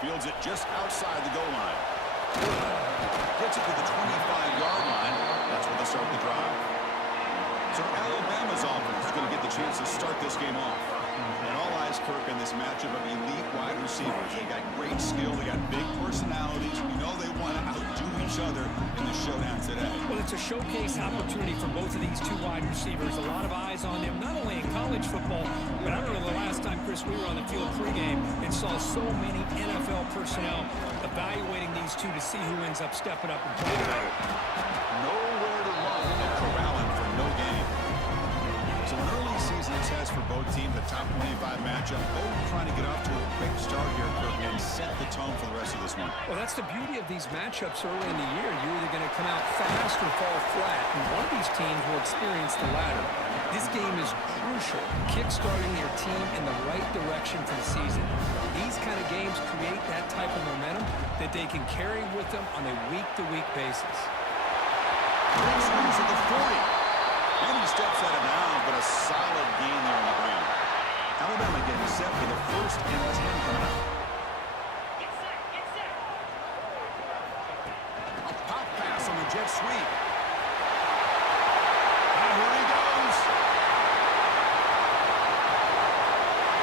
Fields it just outside the goal line. Gets it to the 25-yard line. That's where they start the drive. So Alabama's offense is going to get the chance to start this game off. And all eyes, Kirk, in this matchup of elite wide receivers. They got great skill. They got big personalities. You know they want to outdo each other in the showdown today. Well, it's a showcase opportunity for both of these two wide receivers. A lot of eyes on them, not only in college football, but I remember the last time, Chris, we were on the field pregame and saw so many NFL personnel evaluating these two to see who ends up stepping up and playing better. Nowhere to run and corralling for no gain. So an early season test for both teams, the top 25 matchup. Both trying to get off to a quick start here, Kirk, and set the tone for the rest of this one. Well, that's the beauty of these matchups early in the year. You're either going to come out fast or fall flat, and one of these teams will experience the latter. This game is crucial, kick-starting your team in the right direction for the season. These kind of games create that type of momentum that they can carry with them on a week-to-week basis. Swings at the 40. And he steps out of bounds, but a solid gain there on the ground. Alabama getting set for the 1st and 10 coming up. A pop pass on the jet sweep. And here he goes.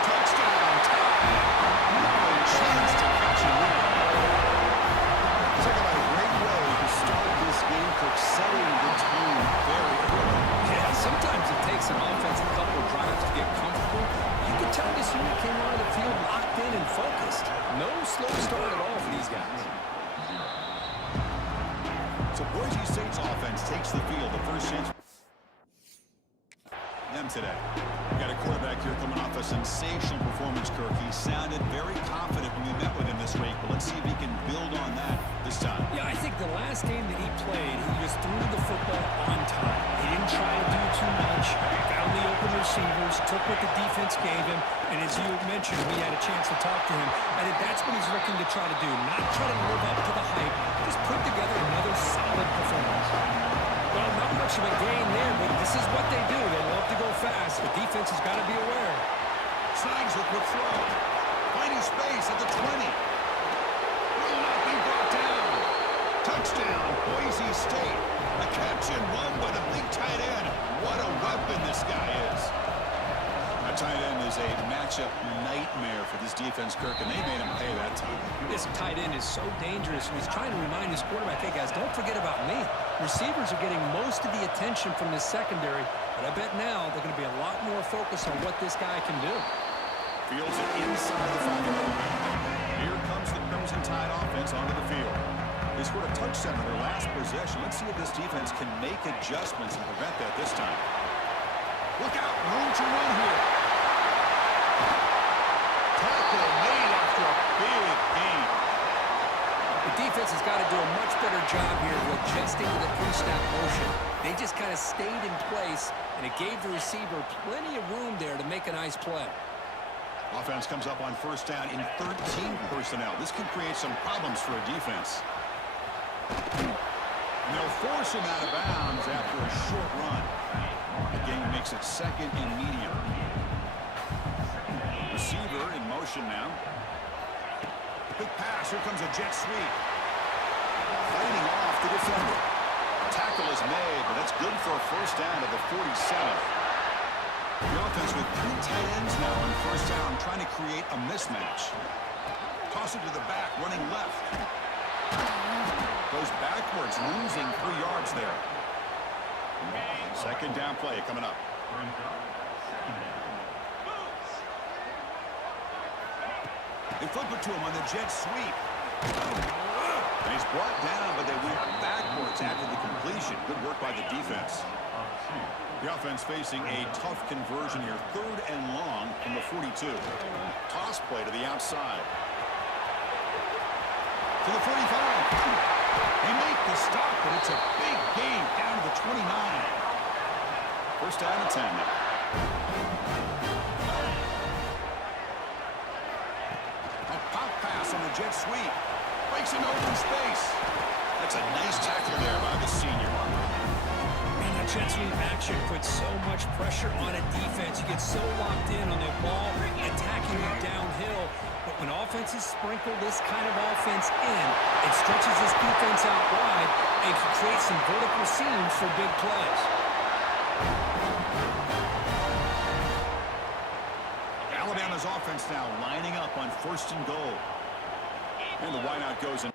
Touchdown. No chance to catch him there. Talk about a great way to start this game for setting the tone very early. Yeah, sometimes it takes an offense a couple of drives to get comfortable. You can tell this unit came out of the field locked in and focused. No slow start at all for these guys. So Boise State's offense takes the field. The first chance them today. We got a quarterback here coming off a sensational performance, Kirk. He sounded very confident when we met with him this week, but let's see if he can build on that this time. Yeah, I think the last game that he played, he just threw the football on time. He didn't try to do too much. Found the open receivers, took what the defense gave him, and as you mentioned, we had a chance to talk to him. I think that's what he's looking to try to do, not try to live up to the hype, just put together another solid performance. Well, not much of a gain there, but this is what they do. They love to go fast. The defense has got to be aware. Slangs with quick throw. Finding space at the 20. Will not be brought down. Touchdown, Boise State. A catch and run by the big tight end. What a weapon this guy is. That tight end is a matchup nightmare for this defense, Kirk, and they made him pay that time. This tight end is so dangerous, and he's trying to remind his quarterback, hey, guys, don't forget about me. Receivers are getting most of the attention from this secondary, but I bet now they're going to be a lot more focused on what this guy can do. Fields it inside the 5-yard line. Here comes the Crimson Tide offense onto the field. They scored a touchdown on their last possession. Let's see if this defense can make adjustments and prevent that this time. Look out, room to run here. Tackle made after a big gain. The defense has got to do a much better job here of adjusting to the pre-snap motion. They just kind of stayed in place, and it gave the receiver plenty of room there to make a nice play. Offense comes up on 1st down in 13 personnel. This can create some problems for a defense. And they'll force him out of bounds after a short run. The game makes it 2nd and medium. Receiver in motion now. Quick pass. Here comes a jet sweep. Fighting off the defender. Tackle is made, but that's good for a 1st down at the 47. The offense with 3 tight ends now on 1st down, trying to create a mismatch. Toss it to the back, running left. Goes backwards, losing 3 yards there. 2nd down play coming up. They flip it to him on the jet sweep. And he's brought down, but they went backwards after the completion. Good work by the defense. The offense facing a tough conversion here. 3rd and long from the 42. Toss play to the outside. To the 45. They make the stop, but it's a big gain down to the 29. 1st down and 10 now. A pop pass on the jet sweep. Breaks into open space. That's a nice tackle there by the senior. Man, that Jet sweep action puts so much pressure on a defense. You get so locked in on the ball attacking you downhill. But when offenses sprinkle this kind of offense in, it stretches this defense out wide and can create some vertical seams for big plays. Alabama's offense now lining up on 1st and goal. And the wideout goes in.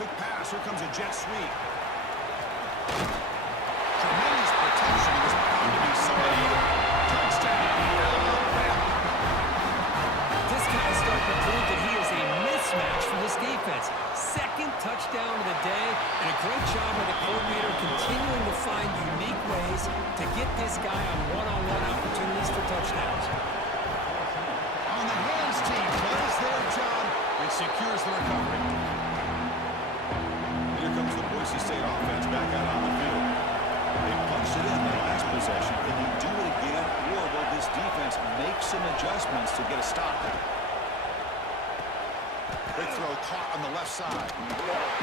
Quick pass. Here comes a jet sweep. Tremendous protection. It was bound to be somebody. Touchdown. This guy's starting to prove that he is a mismatch for this defense. Second touchdown of the day, and a great job by the coordinator continuing to find unique ways to get this guy on one-on-one opportunities for touchdowns. On the hands team does their job and secures the recovery. Here comes the Boise State offense back out on the field. They punched it in the last possession. Can they do it again, or will this defense make some adjustments to get a stop? Quick throw caught on the left side.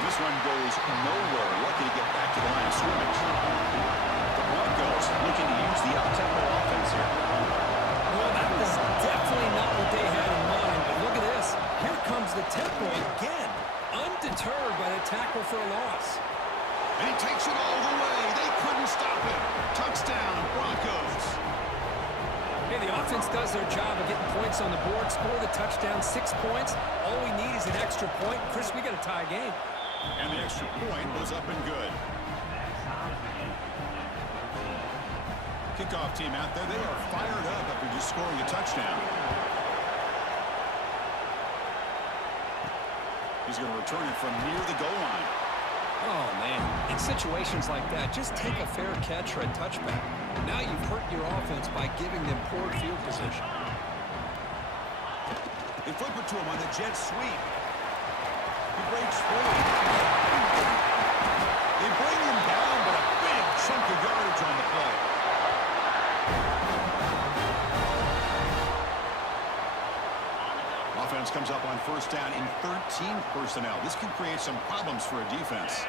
This one goes nowhere. Lucky to get back to the line of scrimmage. The Broncos looking to use the up-tempo offense here. Well, that was definitely not what they had in mind, but look at this. Here comes the tempo again, undeterred by the tackle for a loss. And he takes it all the way. They couldn't stop him. Touchdown, Broncos. Hey, the offense does their job of getting points on the board, score the touchdown, 6 points. All we need is an extra point. Chris, we got a tie game. And the extra point was up and good. Kickoff team out there. They are fired up after just scoring a touchdown. He's going to return it from near the goal line. Oh, man. In situations like that, just take a fair catch or a touchback. Now you've hurt your offense by giving them poor field position. They flip it to him on the jet sweep. He breaks free. They bring him down, but a big chunk of yardage on the play. Offense comes up on 1st down in 13 personnel. This can create some problems for a defense.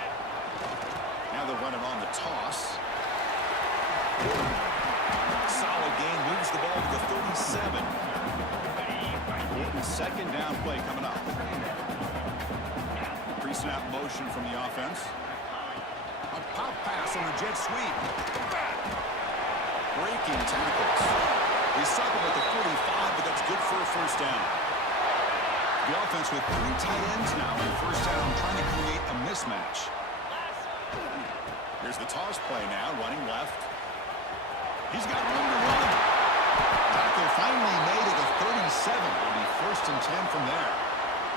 Now they're running on the toss. Solid gain, moves the ball to the 37. Second down play coming up. Pre-snap motion from the offense. A pop pass on the jet sweep. Breaking tackles. They stop him at the 45, but that's good for a 1st down. The offense with 3 tight ends now on 1st down, trying to create a mismatch. Here's the toss play now, running left. He's got room to run. Tackle finally made at the 37. It'll be 1st and 10 from there.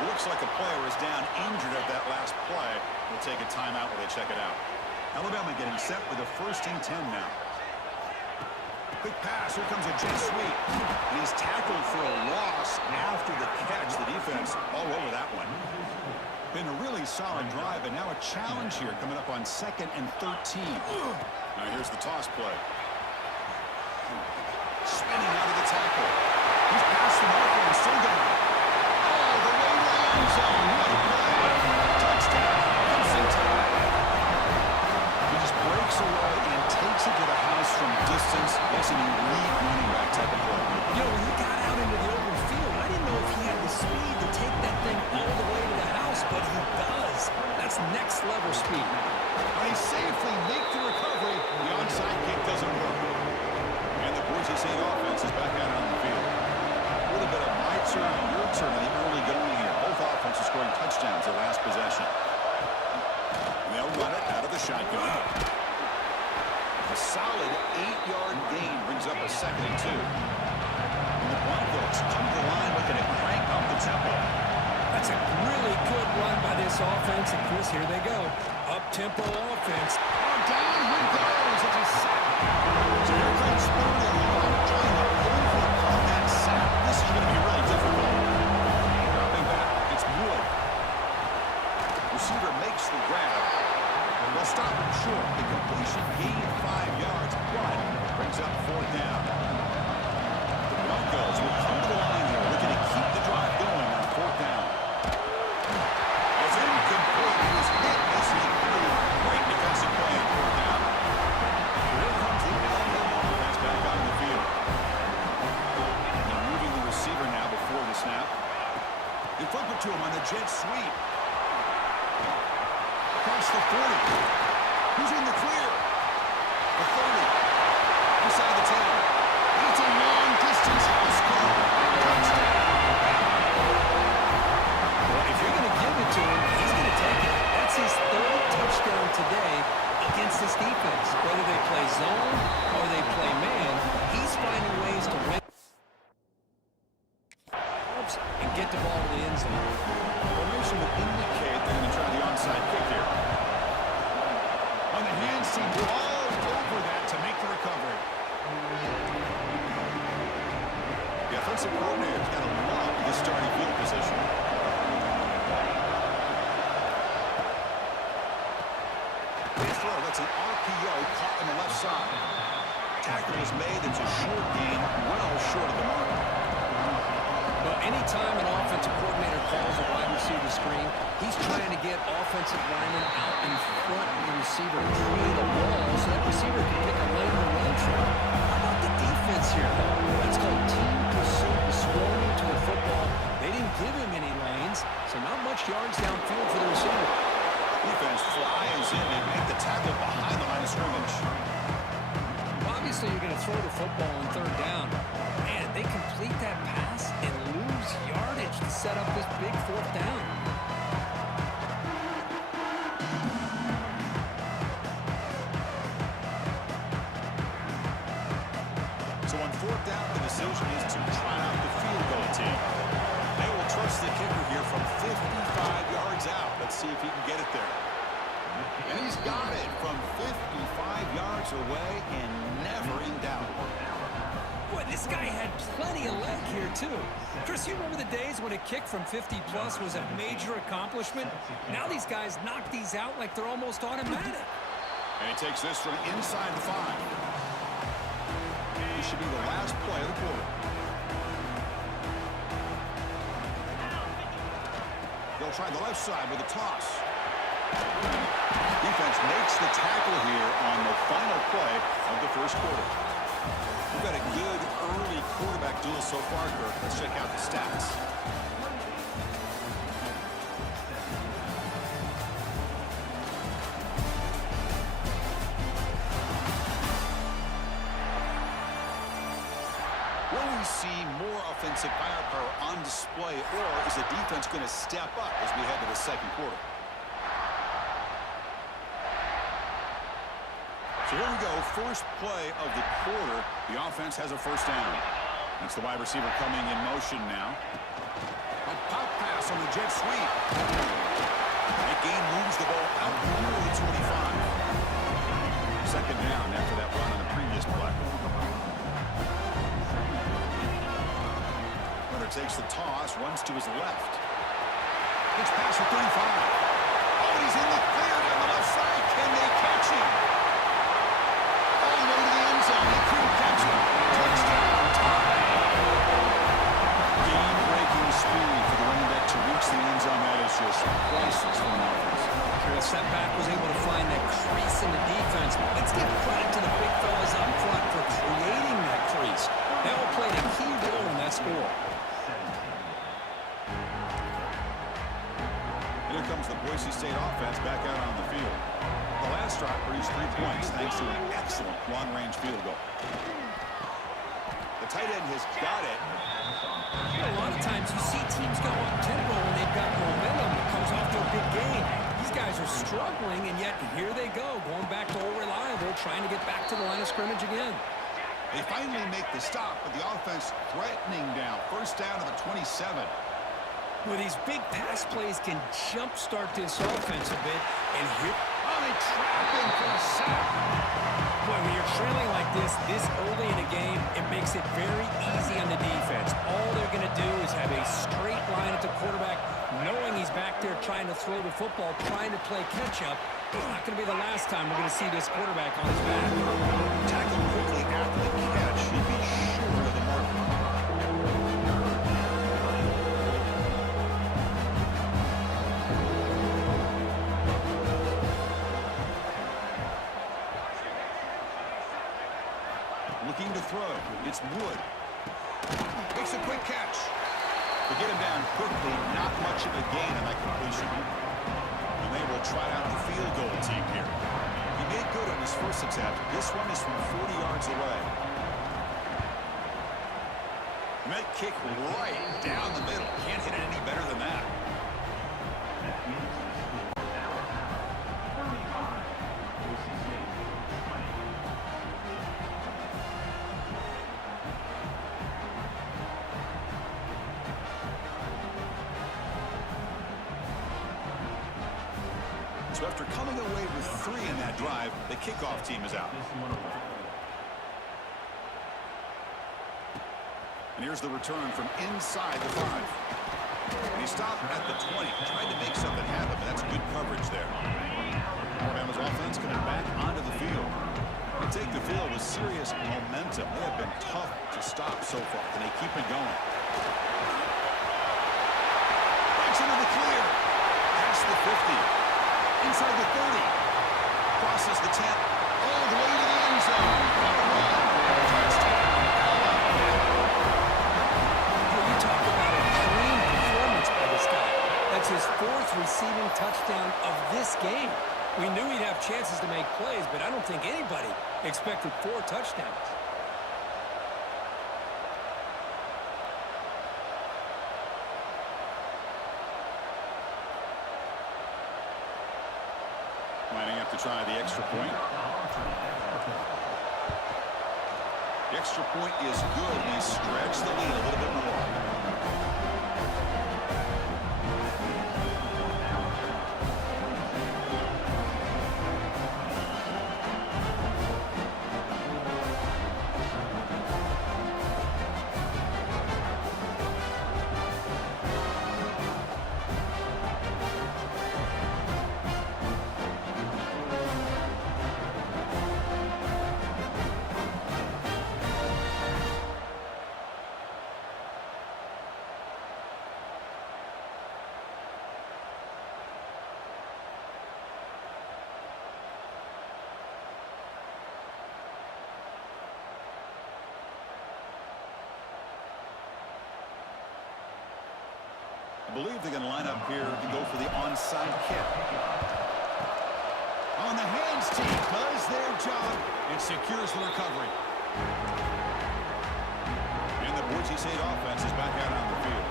Looks like a player is down injured at that last play. We'll take a timeout while they check it out. Alabama getting set with a 1st and 10 now. Quick pass. Here comes a jet sweep. And he's tackled for a loss after the catch. The defense all over that one. Been a really solid drive, and now a challenge here coming up on 2nd and 13. Now here's the toss play. Spinning out of the tackle. He's past the marker and still got it. Oh, the way to the end zone. What a play. Touchdown. Clemson tie. He just breaks away and takes it to the house from distance. Makes an elite running back type of play. You know, when he got out into the open field, I didn't know if he had the speed to take that thing all the way to the house, but he does. That's next level speed. When he safely makes the recovery, the onside kick doesn't work. And the Boise State offense is back out on the field. A little bit of my turn and your turn in the early going here. Both offenses scoring touchdowns their last possession. And they'll run it out of the shotgun. A solid 8-yard gain brings up a 2nd and 2. And the Broncos come to the line looking to crank up the tempo. That's a really good run by this offense. And Chris, here they go. Up-tempo offense. Oh, down he goes. It's a sack. So here comes Spurrier trying to overcome that sack. This is going to be really difficult. Dropping back. It's Wood. Receiver makes the grab. They'll stop him short. The completion gained 5 yards, but brings up 4th down. The Broncos will come to the line here, looking to keep the drive going on 4th down. It's incomplete. He was hit as he threw. Great defensive play on 4th down. Here comes the Alabama offense back out on the field. They're moving the receiver now before the snap. They flip it to him on the jet sweep. Across the 40. Who's in the clear? The 30. Inside the 10. And it's a long distance house call. Touchdown. Well, if you're going to give it to him, he's going to take it. That's his 3rd touchdown today against this defense. Whether they play zone or they play man, he's finding ways to win and get the ball to the end zone. Formation would indicate they're going to try the onside kick here. On the hands team, all over that to make the recovery. The offensive coordinator's got to love the starting field position. Big throw, that's an RPO caught on the left side. Tackle is made, it's a short gain, well short of the mark. Well, anytime an offensive coordinator calls a wide receiver screen, he's trying to get offensive linemen out in front of the receiver, create a wall so that receiver can pick a lane to run through. How about the defense here, though? That's called team pursuit, swarming to the football. They didn't give him any lanes, so not much yards downfield for the receiver. Defense flies in and make the tackle behind the line of scrimmage. Obviously, you're going to throw the football on 3rd down. Man, they complete that pass and lose yardage to set up this big 4th down. So on 4th down, the decision is to try out the field goal team. They will trust the kicker here from 55 yards out. Let's see if he can get it there. And he's got it from 55 yards away and never in doubt. Boy, this guy had plenty of leg here, too. Chris, you remember the days when a kick from 50-plus was a major accomplishment? Now these guys knock these out like they're almost automatic. And he takes this from inside the 5. This should be the last play of the quarter. They'll try the left side with a toss. Defense makes the tackle here on the final play of the 1st quarter. We've got a good early quarterback duel so far, Kirk. Let's check out the stats. Will we see more offensive firepower on display, or is the defense going to step up as we head to the 2nd quarter? So here we go, first play of the quarter. The offense has a 1st down. That's the wide receiver coming in motion now. A pop pass on the jet sweep. That game moves the ball out near the 25. 2nd down after that run on the previous play. Runner takes the toss, runs to his left. Pitch pass for 35. Oh, he's in the clear down the left side. Can they catch him? All the way to the end zone. They couldn't catch him. Touchdown, tie. Game-breaking speed for the running back to reach the end zone. That is just priceless for an offense. The setback was able to find that crease in the defense. Let's give credit to the big fellas up front for creating that crease. They all played a key role in that score. Here comes the Boise State offense back out on the field. The last drive produced 3 points thanks to an excellent long-range field goal. The tight end has got it. A lot of times you see teams go up tempo when they've got momentum that comes off their big game. These guys are struggling, and yet here they go, going back to old reliable, trying to get back to the line of scrimmage again. They finally make the stop, but the offense threatening down. 1st down to the 27. Well, these big pass plays can jumpstart this offense a bit, and here... Oh, they trap him for a sack. Boy, when you're trailing like this early in a game, it makes it very easy on the defense. All they're going to do is have a straight line at the quarterback, knowing he's back there trying to throw the football, trying to play catch-up. It's not going to be the last time we're going to see this quarterback on his back. Tackled quickly after the catch. He'd be sure of the mark. Looking to throw. It's Wood. Makes a quick catch. To get him down quickly, not much of a gain on that completion. And they will try out the field goal team here. He made good on his first attempt. This one is from 40 yards away. And that kick right down the middle. Can't hit it any better than that. So after coming away with 3 in that drive, the kickoff team is out. And here's the return from inside the 5. And he stopped at the 20, tried to make something happen, but that's good coverage there. Alabama's offense coming back onto the field. They take the field with serious momentum. They have been tough to stop so far, and they keep it going. Breaks into the clear. Past the 50. Inside the 30. Crosses the 10. All the way to the end zone. You talk about a clean performance by this guy. That's his 4th receiving touchdown of this game. We knew he'd have chances to make plays, but I don't think anybody expected 4 touchdowns. Lining up to try the extra point. The extra point is good. They stretch the lead a little bit more. I believe they're going to line up here to go for the onside kick. On the hands team does their job and secures the recovery. And the Boise State offense is back out on the field.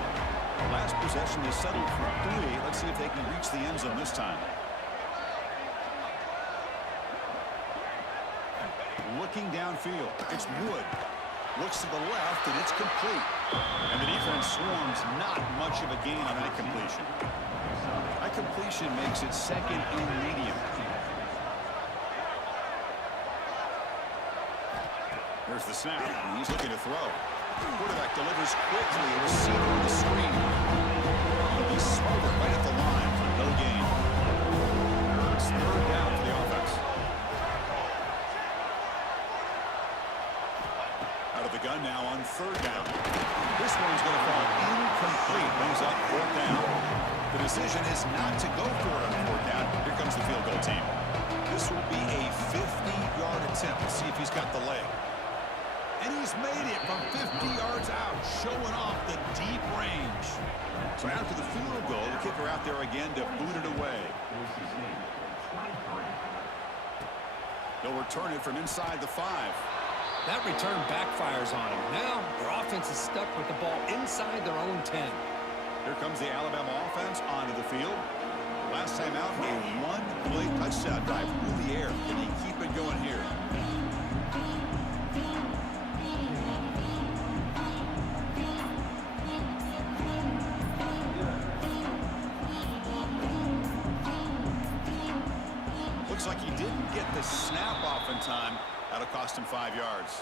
Last possession is settled for 3. Let's see if they can reach the end zone this time. Looking downfield, it's Wood. Looks to the left, and it's complete. And the defense swarms, not much of a gain on that completion. That completion makes it 2nd and medium. There's the snap, and he's looking to throw. Quarterback delivers quickly, a receiver on the screen. He'll be smothered right at the line for no gain. It's 3rd down for the offense. Out of the gun now on 3rd down. This one's going to fall incomplete. Brings up 4th down. The decision is not to go for it on 4th down. Here comes the field goal team. This will be a 50-yard attempt. Let's see if he's got the leg. And he's made it from 50 yards out, showing off the deep range. So after the field goal, the kicker out there again to boot it away. They'll return it from inside the 5. That return backfires on them. Now their offense is stuck with the ball inside their own 10. Here comes the Alabama offense onto the field. Last time out, a 1-play touchdown drive through the air. Can he keep it going here? Looks like he didn't get the snap off in time. That'll cost him 5 yards.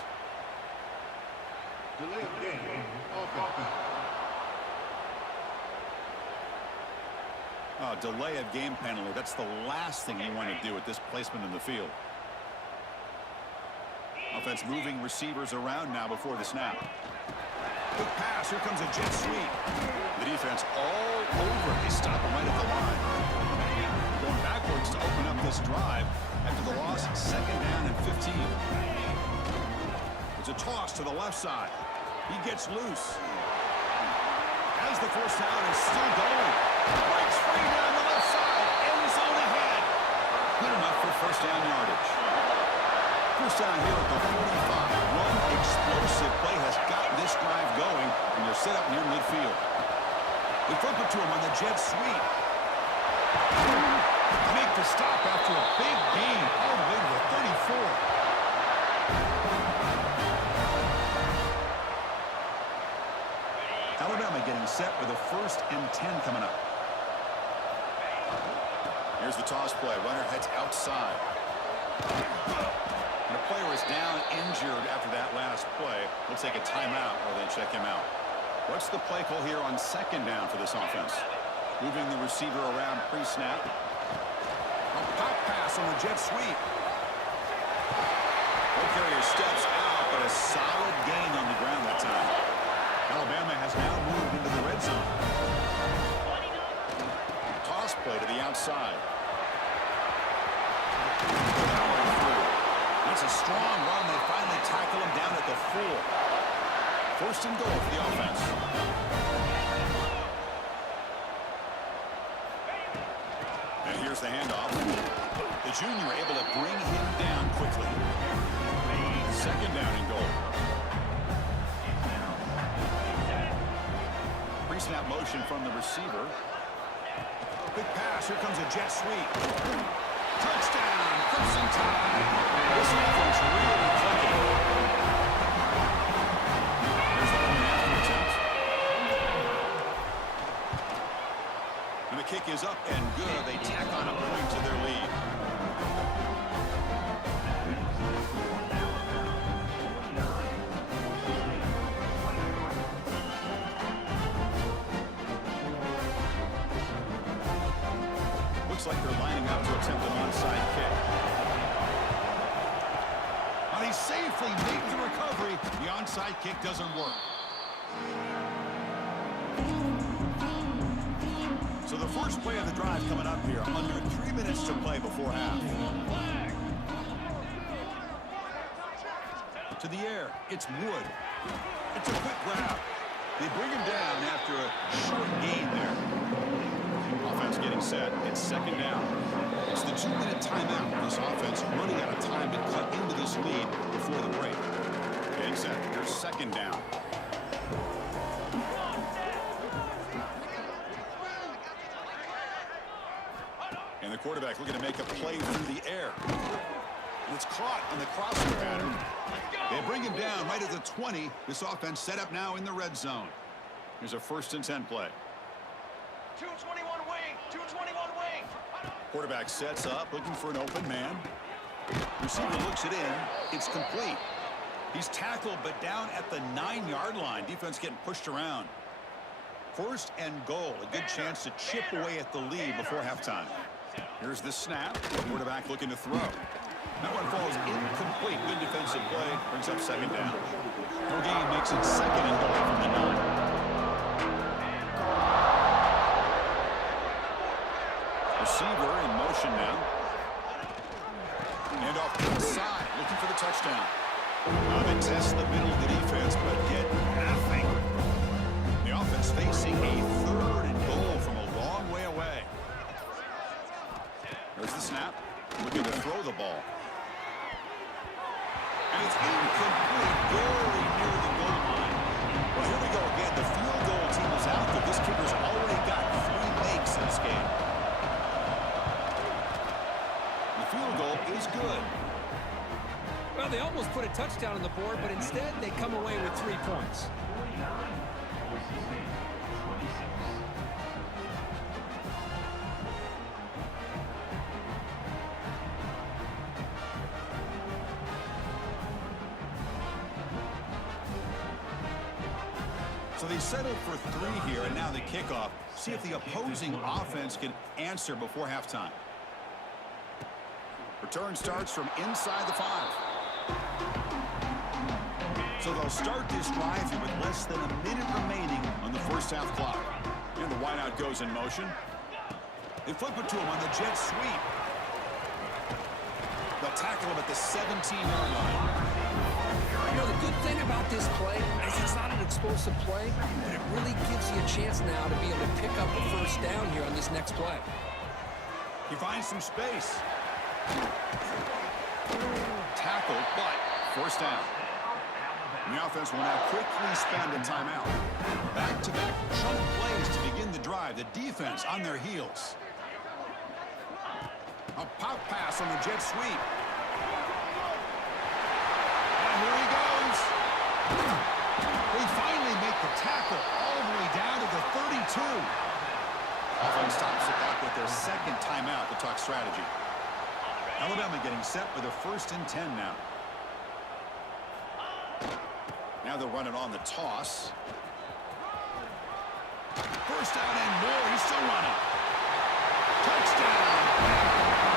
Delay of game. Delay of game penalty. That's the last thing you want to do at this placement in the field. Offense moving receivers around now before the snap. Quick pass. Here comes a jet sweep. The defense all over. They stop him right at the line. Going backwards to open up this drive after the loss. Second down and 15. It's a toss to the left side. He gets loose. As the first down is still going. Breaks free down the left side. And is on ahead. Good enough for first down yardage. First down here at the 45. One explosive play has got this drive going, and they're set up near midfield. They flip it to him on the jet sweep. Make the stop after a big gain all the way to the 34. Alabama getting set with a 1st and 10 coming up. Here's the toss play. Runner heads outside. And a player is down injured after that last play. We'll take a timeout while they check him out. What's the play call here on second down for this offense? Moving the receiver around pre-snap. A pop pass on the jet sweep. Ball carrier steps out, but a solid gain on the ground that time. Alabama has now moved into the red zone. Toss play to the outside. It's a strong run. They finally tackle him down at the 4. First and goal for the offense. And here's the handoff. The junior able to bring him down quickly. Second down and goal. Pre-snap motion from the receiver. Big pass. Here comes a jet sweep. Touchdown. Crimson Tide. This offense really clicking. Here's the point-after attempt. And the kick is up and good. They tack on a point to their lead. Looks like they're lining up to attempt an onside kick. Now they safely make the recovery. The onside kick doesn't work. So the first play of the drive coming up here. Under 3 minutes to play before half. To the air. It's Wood. It's a quick grab. They bring him down after a short gain there. Offense getting set. It's second down. It's the 2-minute timeout. This offense running out of time to cut into this lead before the break. Getting set. Here's second down. And the quarterback looking to make a play through the air. And it's caught on the crossing pattern. They bring him down right at the 20. This offense set up now in the red zone. Here's a 1st and 10 play. 221 wing, 221 wing. Quarterback sets up, looking for an open man. Receiver looks it in. It's complete. He's tackled, but down at the 9-yard line. Defense getting pushed around. 1st and goal. A good chance to chip away at the lead before halftime. Here's the snap. Quarterback looking to throw. That one falls incomplete. Good defensive play. Brings up second down. No gain makes it second and goal from the 9. Receiver in motion now. And off to the side, looking for the touchdown. They test the middle of the defense, but get nothing. The offense facing a 3rd and goal from a long way away. There's the snap. Looking to throw the ball. And it's incomplete. Very near the goal line. Well, here we go again. The field goal team is out, but this kicker's already got 3 makes in this game. Field goal is good. Well, they almost put a touchdown on the board, but instead they come away with 3 points. So they settled for 3 here, and now the kickoff. See if the opposing offense can answer before halftime. Return starts from inside the 5. So they'll start this drive here with less than a minute remaining on the first half clock. And the wideout goes in motion. They flip it to him on the jet sweep. They'll tackle him at the 17-yard line. You know, the good thing about this play is it's not an explosive play, but it really gives you a chance now to be able to pick up a first down here on this next play. He finds some space. Tackled, but first down. And the offense will now quickly spend a timeout. Back-to-back chunk plays to begin the drive. The defense on their heels. A pop pass on the jet sweep. And here he goes. They finally make the tackle all the way down to the 32. Offense stops it back with their second timeout to talk strategy. Alabama getting set with a 1st and 10 now. Now they'll run it on the toss. First down and more. He's still running. Touchdown.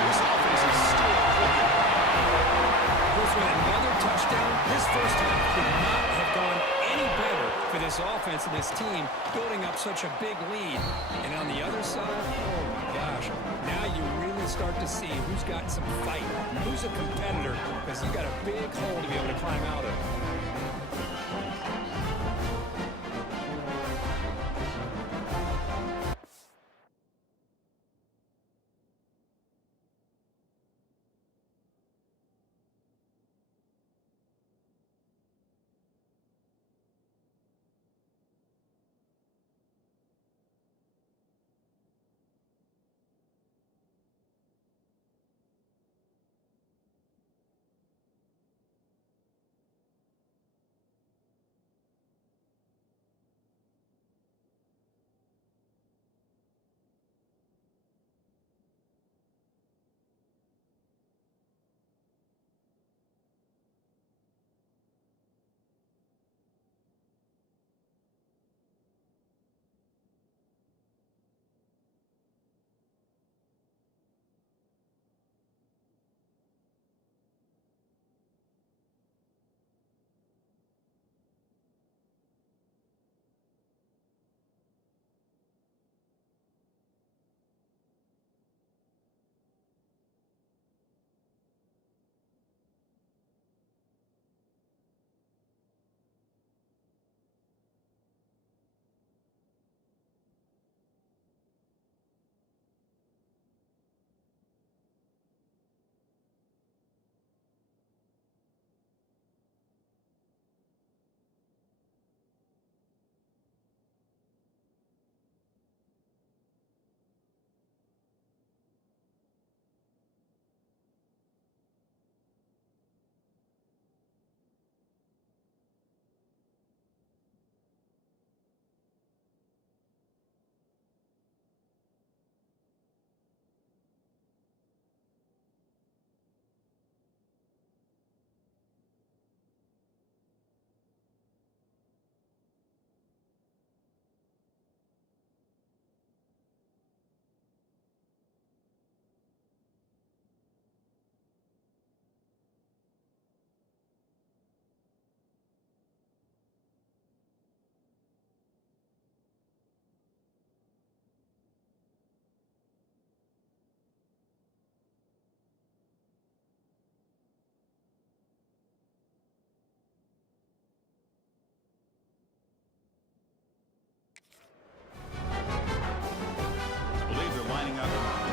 This offense is still clicking. With another touchdown, this first half could not have gone any better for this offense and this team, building up such a big lead. And on the other side, oh my gosh, now you really start to see who's got some fight, who's a competitor, because you've got a big hole to be able to climb out of.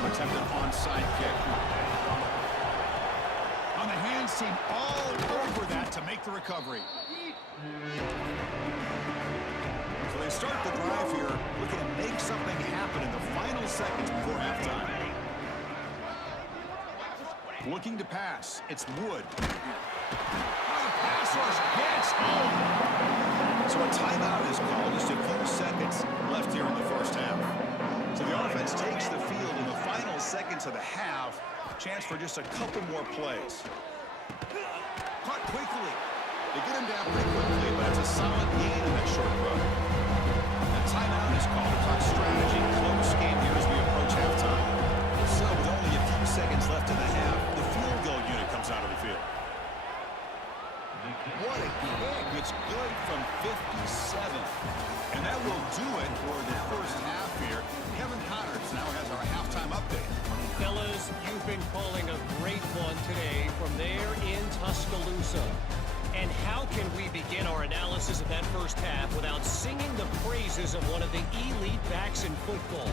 Attempt an onside kick. On the hands team all over that to make the recovery. So they start the drive here, looking to make something happen in the final seconds before halftime. Looking to pass. It's Wood. Oh, the pass rush hits. Oh! So a timeout is called. Just a few seconds left here in the first half. So the offense takes the field in the final seconds of the half. Chance for just a couple more plays. Caught quickly. They get him down pretty quickly, but it's a solid gain in that short run. timeout is called to talk strategy. Close game here as we approach halftime. So with only a few seconds left in the half, the field goal unit comes out of the field. What a kick. It's good from 57. And that will do it for the first half here. Kevin Connors now has our halftime update. Fellas, you've been calling a great one today from there in Tuscaloosa. And how can we begin our analysis of that first half without singing the praises of one of the elite backs in football?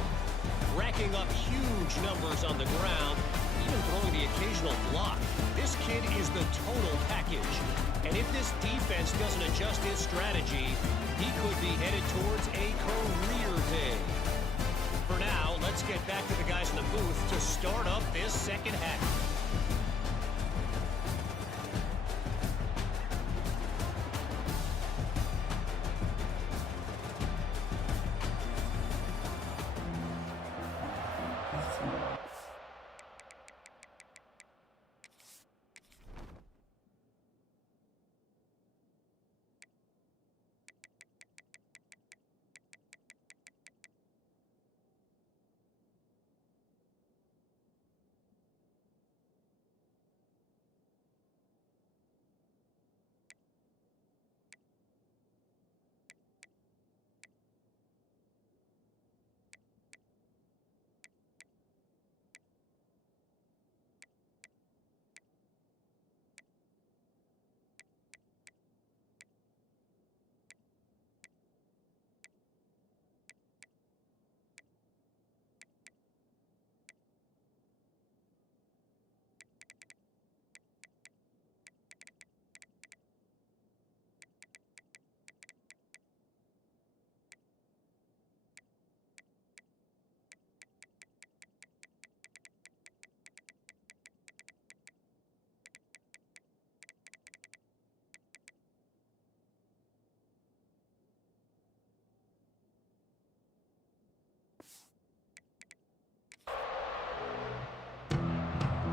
Racking up huge numbers on the ground, even throwing the occasional block. This kid is the total package. And if this defense doesn't adjust his strategy, he could be headed towards a career day. For now, let's get back to the guys in the booth to start up this second half.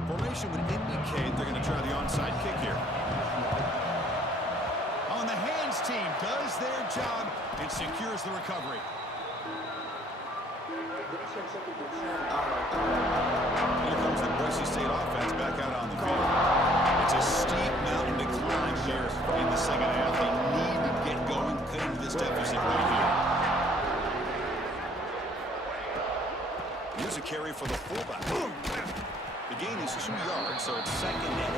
Formation would indicate they're going to try the onside kick here. On the hands team does their job and secures the recovery. Here comes the Boise State offense back out on the field. It's a steep mountain to climb here in the second half. They need to get going, cut into this deficit right here. Here's a carry for the fullback. The gain is 2 yards, so it's 2nd and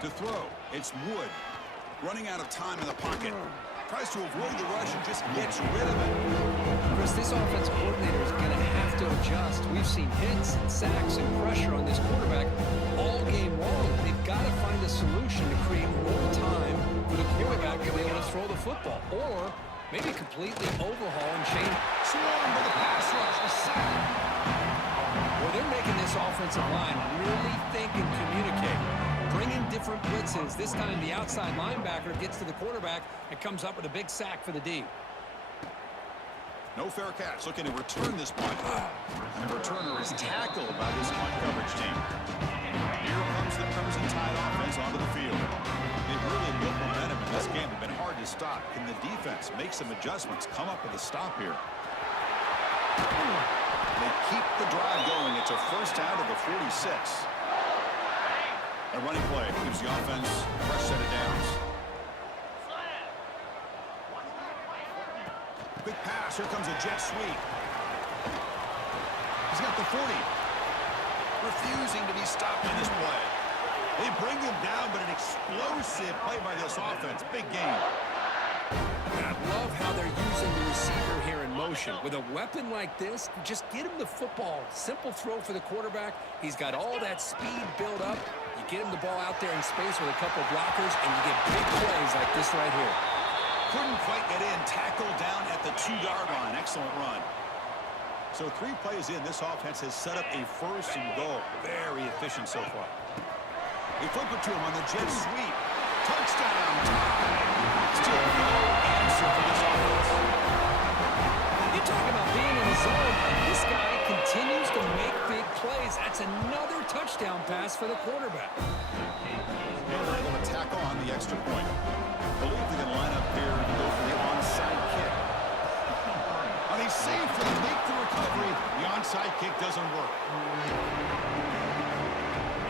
8. To throw, it's Wood. Running out of time in the pocket. Tries to avoid the rush and just gets rid of it. Chris, this offensive coordinator is going to have to adjust. We've seen hits and sacks and pressure on this quarterback all game long. They've got to find a solution to create more time for the quarterback to be able to throw the football. Or maybe completely overhaul and change. Swarm with the pass rush. The sack. Well, they're making this offensive line really think and communicate. Bringing different blitzes. This time the outside linebacker gets to the quarterback and comes up with a big sack for the D. No fair catch. Looking to return this punt. And the returner is tackled by this punt coverage team. Here comes the Crimson Tide offense onto the field. They've really built momentum in this game. They've been hard to stop. Can the defense make some adjustments? Come up with a stop here. They keep the drive going. It's a first down to the 46. A running play gives the offense a fresh set of downs. Quick pass. Here comes a jet sweep. He's got the 40. Refusing to be stopped in this play. They bring him down, but an explosive play by this offense. Big game. I love how they're using the receiver here in motion. With a weapon like this, just get him the football. Simple throw for the quarterback. He's got all that speed built up. You get him the ball out there in space with a couple blockers, and you get big plays like this right here. Couldn't quite get in. Tackled down at the 2-yard line. Excellent run. So 3 plays in, this offense has set up a first and goal. Very efficient so far. They flip it to him on the jet sweep. Touchdown. Still no answer for this offense. You talk about being in the zone. This guy continues to make big plays. That's another touchdown. touchdown pass for the quarterback. And they're able to tack on the extra point. I believe they're going to line up here and go for the onside kick. Are they safe for the make the recovery? The onside kick doesn't work.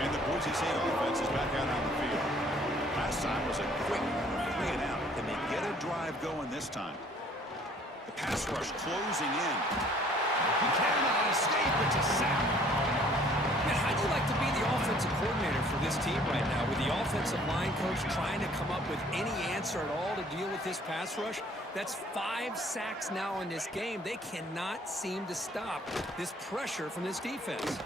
And the Boise State offense is back out on the field. Last time was a quick 3 and out. Can they get a drive going this time? The pass rush closing in. He cannot escape. It's a sack. Man, how do you like to be the offensive coordinator for this team right now with the offensive line coach trying to come up with any answer at all to deal with this pass rush? That's 5 sacks now in this game. They cannot seem to stop this pressure from this defense.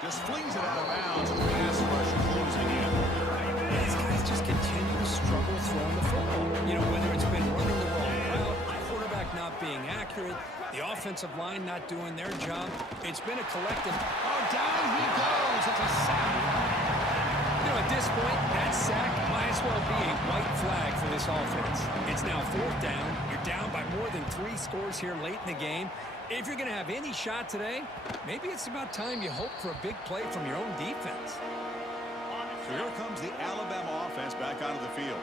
Just flings it out of bounds. And the pass rush closing in. These guys just continue to struggle throwing the football. You know, whether it's been running the wrong route, the quarterback not being accurate, the offensive line not doing their job. It's been a collective. Oh, down he goes. It's a sack. You know, at this point, that sack might as well be a white flag for this offense. It's now 4th down. You're down by more than 3 scores here late in the game. If you're going to have any shot today, maybe it's about time you hope for a big play from your own defense. So here comes the Alabama offense back onto the field.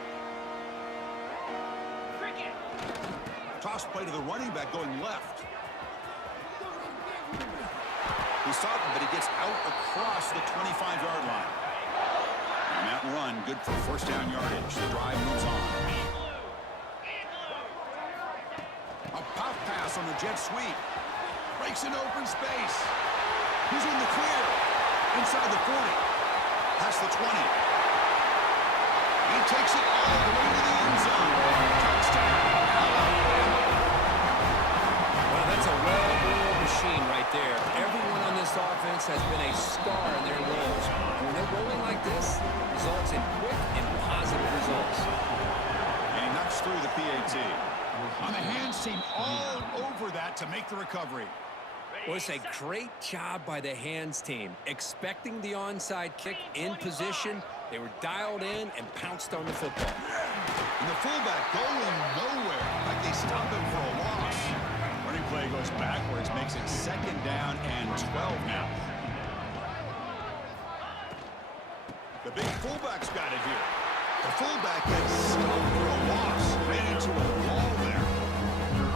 Toss play to the running back going left. He saw it, but he gets out across the 25-yard line. And that run, good for 1st down yardage. The drive moves on. A pop pass on the jet sweep. Breaks into open space. He's in the clear. Inside the 40. Past the 20. He takes it all the way to the end zone. Touchdown, Alabama. Well, that's a well-oiled machine right there. Everyone on this offense has been a star in their roles. And when they're rolling like this, results in quick and positive results. And he knocks through the PAT. On the hands team all over that to make the recovery. Well, it's a great job by the hands team. Expecting the onside kick in position, they were dialed in and pounced on the football. And the fullback going nowhere. Like they stopped him for a loss. Running play goes backwards, makes it 2nd down and 12 now. The big fullback's got it here. The fullback gets stopped for a loss. Ran into a wall there.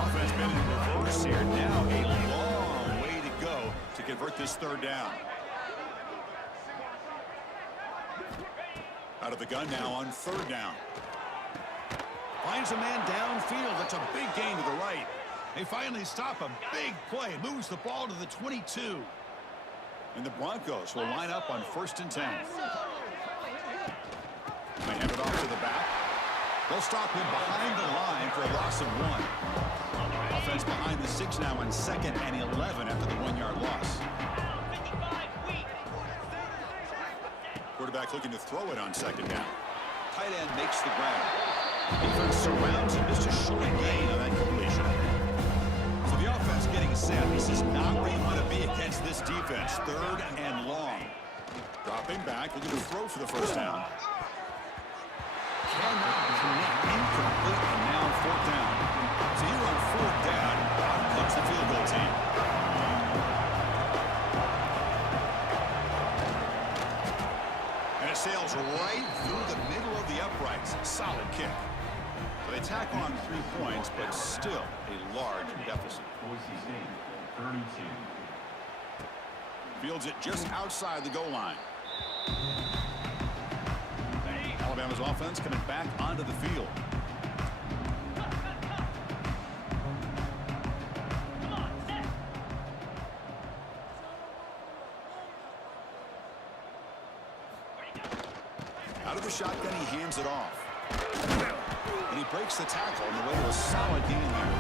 Offense been in reverse here. Now a long way to go to convert this 3rd down. Out of the gun now on 3rd down. Finds a man downfield. That's a big gain to the right. They finally stop a big play. Moves the ball to the 22. And the Broncos will line up on 1st and 10. They hand it off to the back. They'll stop him behind the line for a loss of 1. Offense behind the 6 now on 2nd and 11 after the 1-yard loss. Quarterback looking to throw it on 2nd down. Tight end makes the grab. Defense surrounds him. Just a short gain on that completion. So the offense getting set. This is not where you want to be against this defense. 3rd and long. Dropping back, looking to throw for the 1st down. Cannot connect. Incomplete, and now 4th down. So you're on 4th down. Out comes the field goal team. And it sails right through the middle of the uprights. Solid kick. So they tack on 3 points, but still a large deficit. Fields it just outside the goal line. Alabama's offense coming back onto the field. Out of the shotgun, he hands it off. And he breaks the tackle on the way to a solid gain there.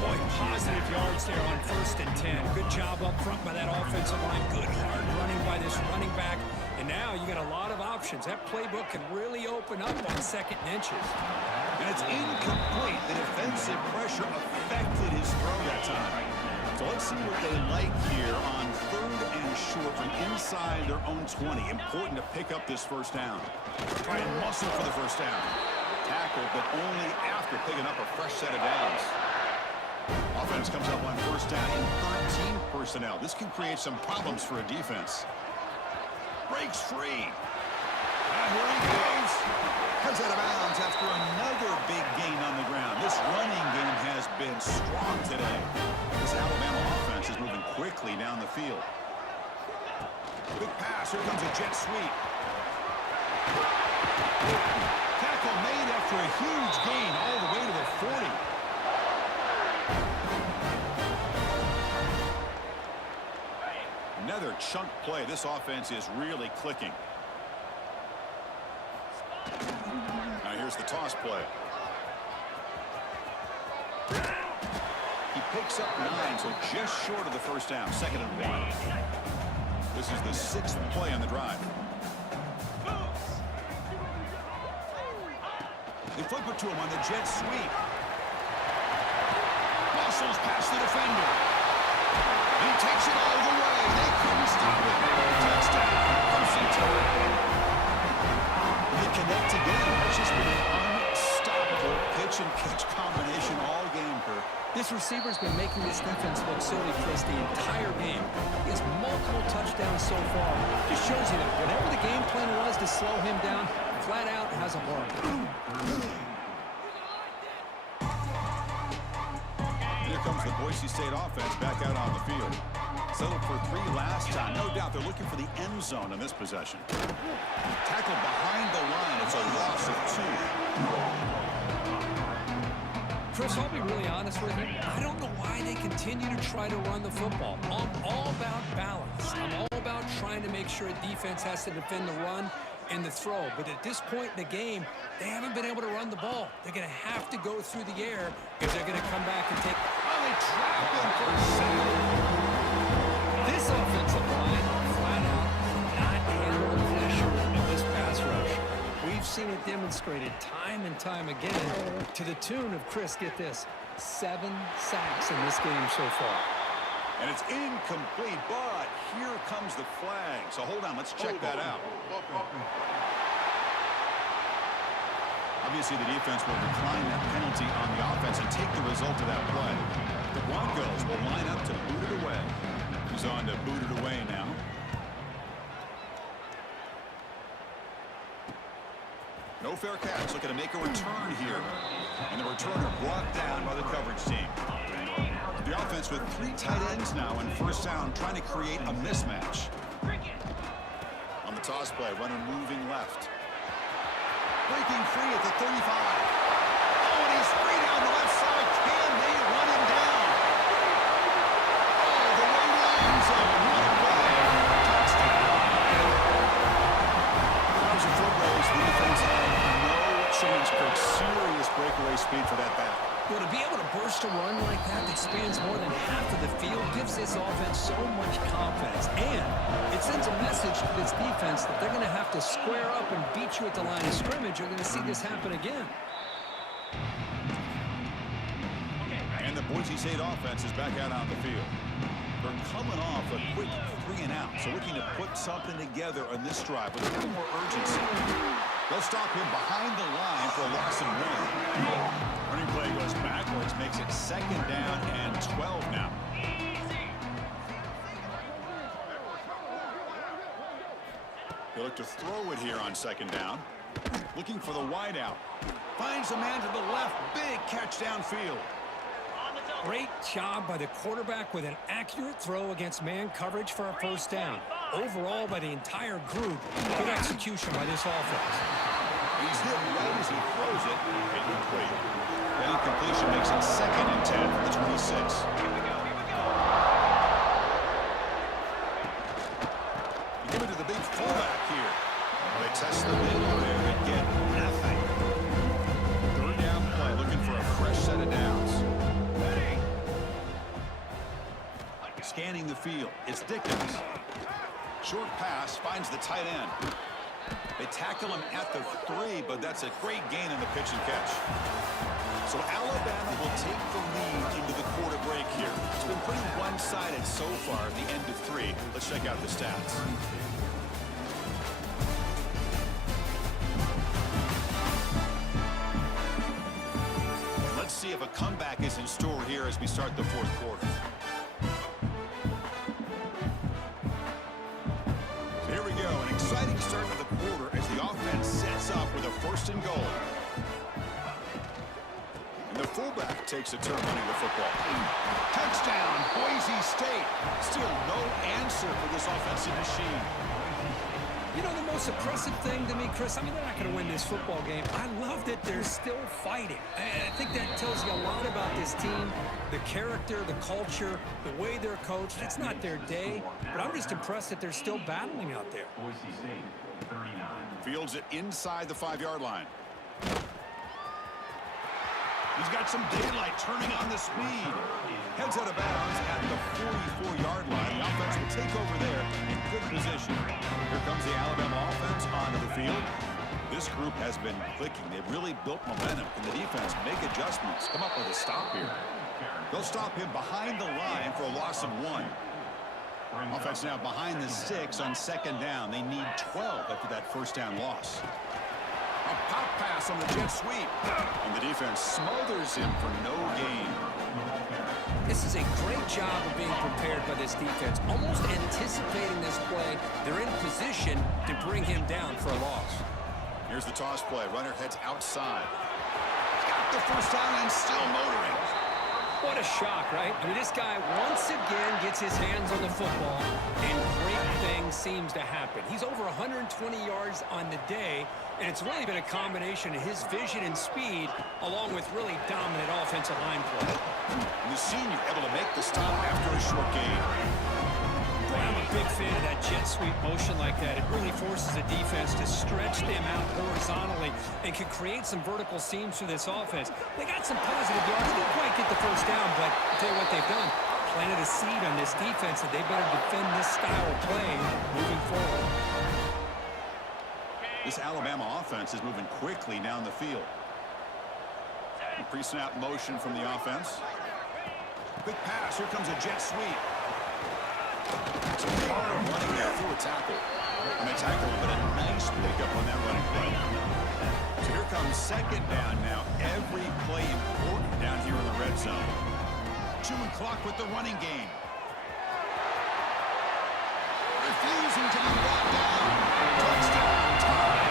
Boy, positive yards there on 1st and 10. Good job up front by that offensive line. Good hard running by this running back. And now you got a lot of options. That playbook can really open up on 2nd and inches. And it's incomplete. The defensive pressure affected his throw that time. So let's see what they like here on 3rd and short from inside their own 20. Important to pick up this 1st down. Try and muscle for the 1st down. Tackle, but only after picking up a fresh set of downs. Offense comes up on 1st down in 13 personnel. This can create some problems for a defense. breaks free. And here he goes. Comes out of bounds after another big gain on the ground. This running game has been strong today. This Alabama offense is moving quickly down the field. Big pass. Here comes a jet sweep. Tackle made after a huge gain all the way to the 40. Another chunk play. This offense is really clicking. Now here's the toss play. He picks up 9, so just short of the first down. 2nd and 1. This is the 6th play on the drive. They flip it to him on the jet sweep. Muscles past the defender. He takes it all the way. They couldn't stop it. Touchdown. First time. They connect again. It's just been an unstoppable pitch and catch combination all game, Kurt. This receiver's been making this defense look silly, Chris, the entire game. He has multiple touchdowns so far. Just shows you that whatever the game plan was to slow him down, flat out hasn't worked. Here comes the Boise State offense back out on the field. Settled for 3 last time. No doubt they're looking for the end zone in this possession. Tackled behind the line. It's a loss of 2. Chris, I'll be really honest with you. I don't know why they continue to try to run the football. I'm all about balance. I'm all about trying to make sure a defense has to defend the run and the throw. But at this point in the game, they haven't been able to run the ball. They're going to have to go through the air if they're going to come back and take... Oh, they trap him for a sack. This offensive line, flat out, not handling pressure in this pass rush. We've seen it demonstrated time and time again to the tune of, Chris, get this, 7 sacks in this game so far. And it's incomplete, but here comes the flag. So hold on, let's check that out. Obviously, the defense will decline that penalty on the offense and take the result of that play. The Broncos will line up to boot it away. He's on to boot it away now. No fair catch. Looking to make a return here. And the returner brought down by the coverage team. The offense with 3 tight ends now in first down, trying to create a mismatch. On the toss play, runner moving left. Breaking free at the 35. Oh, and he's free down the left side. Can they run him down? Oh, the way to the end zone. What a play. Touchdown. There's a foot race. The defense had no chance for serious breakaway speed for that back. Well, to be able to burst a run like that spans more than half of the field gives this offense so much confidence. And it sends a message to this defense that they're going to have to square up and beat you at the line of scrimmage. You're going to see this happen again. And the Boise State offense is back out on the field. They're coming off a quick 3 and out, so looking to put something together on this drive with a little more urgency. They'll stop him behind the line for a loss of 1. Running play goes backwards, makes it 2nd down and 12 now. He'll look to throw it here on 2nd down. Looking for the wideout. Finds a man to the left. Big catch downfield. Great job by the quarterback with an accurate throw against man coverage for a first down. Overall, by the entire group, good execution by this offense. He's hit right as he throws it. Incomplete. That incompletion makes it 2nd and 10 for the 26. You give it to the big fullback here. They test the middle there and get nothing. 3rd down play, looking for a fresh set of downs. Scanning the field. It's Dickens. Short pass finds the tight end. They tackle him at the 3, but that's a great gain in the pitch and catch. So Alabama will take the lead into the quarter break here. It's been pretty one-sided so far at the end of 3. Let's check out the stats. Let's see if a comeback is in store here as we start the 4th quarter. So here we go, an first and goal. And the fullback takes a turn running the football. Touchdown, Boise State. Still no answer for this offensive machine. You know, the most impressive thing to me, Chris, I mean, they're not going to win this football game. I love that they're still fighting. I think that tells you a lot about this team, the character, the culture, the way they're coached. It's not their day, but I'm just impressed that they're still battling out there. Fields it inside the 5-yard line. He's got some daylight turning on the speed. Heads out of bounds at the 44-yard line. The offense will take over there in good position. Here comes the Alabama offense onto the field. This group has been clicking. They've really built momentum. Can the defense make adjustments? Come up with a stop here. They'll stop him behind the line for a loss of 1. Offense now behind the 6 on second down. They need 12 after that first down loss. A pop pass on the jet sweep. And the defense smothers him for no gain. This is a great job of being prepared by this defense, almost anticipating this play. They're in position to bring him down for a loss. Here's the toss play. Runner heads outside. Got the first down and still motoring. What a shock, right? I mean, this guy once again gets his hands on the football, and great things seems to happen. He's over 120 yards on the day, and it's really been a combination of his vision and speed, along with really dominant offensive line play. And the senior able to make the stop after a short gain. Boy, I'm a big fan of that jet sweep motion like that. It really forces the defense to stretch them out horizontally and can create some vertical seams for this offense. They got some positive yards. They didn't quite get the first down, but I'll tell you what they've done. Planted a seed on this defense that they better defend this style of play moving forward. This Alabama offense is moving quickly down the field. Pre-snap motion from the offense. Quick pass. Here comes a jet sweep. Some hard running there through a tackle. And they tackle him, but a nice pickup on that running play. So here comes second down now. Every play important down here in the red zone. Chewing clock with the running game. Refusing to be brought down. Touchdown time.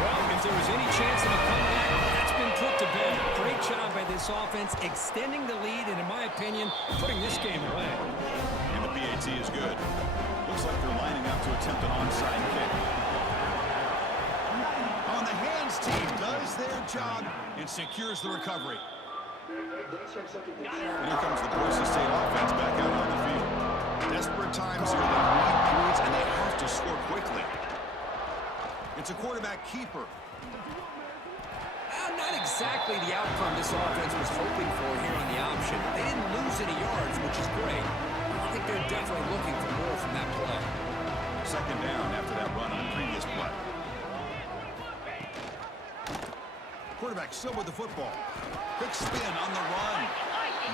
Well, if there was any chance of a comeback, that's been put to bed. Great job by this offense, extending the lead, and in my opinion, putting this game away. And the PAT is good. Looks like they're lining up to attempt an onside kick. On the hands team does their job and secures the recovery. And here comes the Boise State offense back out on the field. Desperate times here. They need points and they have to score quickly. It's a quarterback keeper. Not exactly the outcome this offense was hoping for here on the option. They didn't lose any yards, which is great. I think they're definitely looking for more from that play. Second down after that run on the previous play. Quarterback still with the football. Quick spin on the run.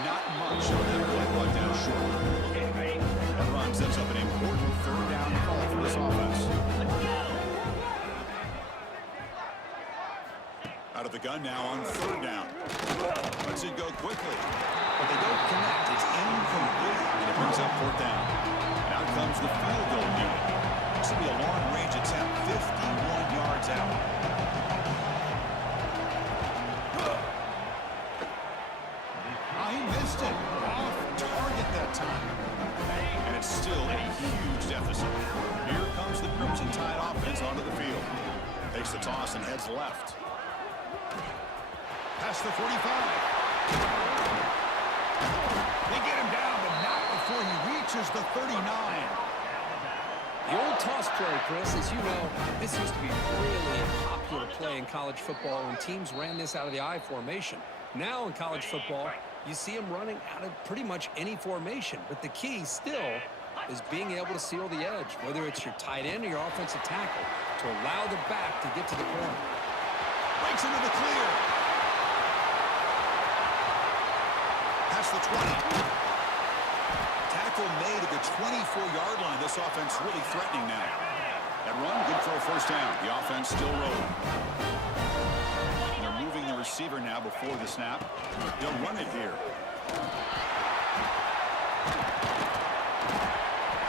Not much on that play, brought down short. That run sets up an important third down call for this offense. Out of the gun now on third down. Lets it go quickly. But they don't connect. It's incomplete. And it brings up fourth down. And out comes the field goal unit. This will be a long-range attempt. 51 yards out. He missed it. Off target that time. And it's still a huge deficit. Here comes the Crimson Tide offense onto the field. Takes the toss and heads left. Past the 45. They get him down, but not before he reaches the 39. The old toss play, Chris, as you know, this used to be really a popular play in college football when teams ran this out of the I formation. Now in college football, you see them running out of pretty much any formation. But the key still is being able to seal the edge, whether it's your tight end or your offensive tackle, to allow the back to get to the corner. Breaks into the clear. Past the 20. Tackle made at the 24-yard line. This offense really threatening now. That run, good for a first down. The offense still rolling. And they're moving the receiver now before the snap. They'll run it here.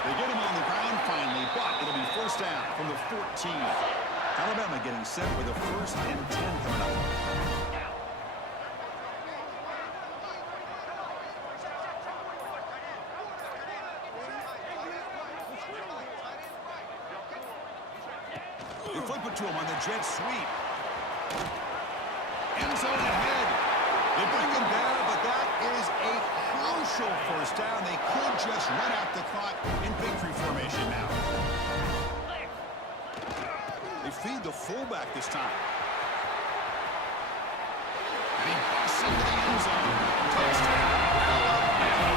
They get him on the ground finally, but it'll be first down from the 14. Alabama getting set with a 1st and 10 coming up. They flip it to him on the jet sweep. End zone ahead. They bring him down, but that is a crucial first down. They could just run out the clock in victory formation now. They feed the fullback this time. And he busts into the end zone. Touchdown, Alabama.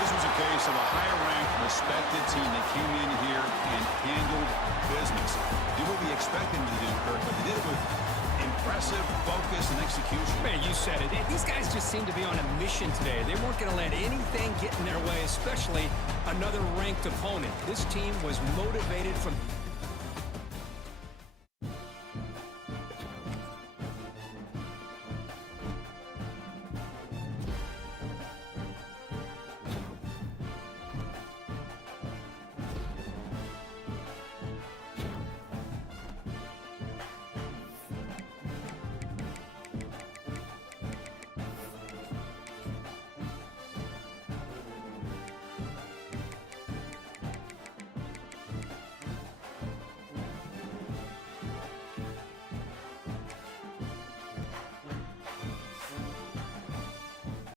This was a case of a higher-ranked, respected team that came in here and handled business. Did what we expected them to do, Kirk, but they did it with impressive focus and execution. Man, you said it. These guys just seem to be on a mission today. They weren't going to let anything get in their way, especially another ranked opponent. This team was motivated from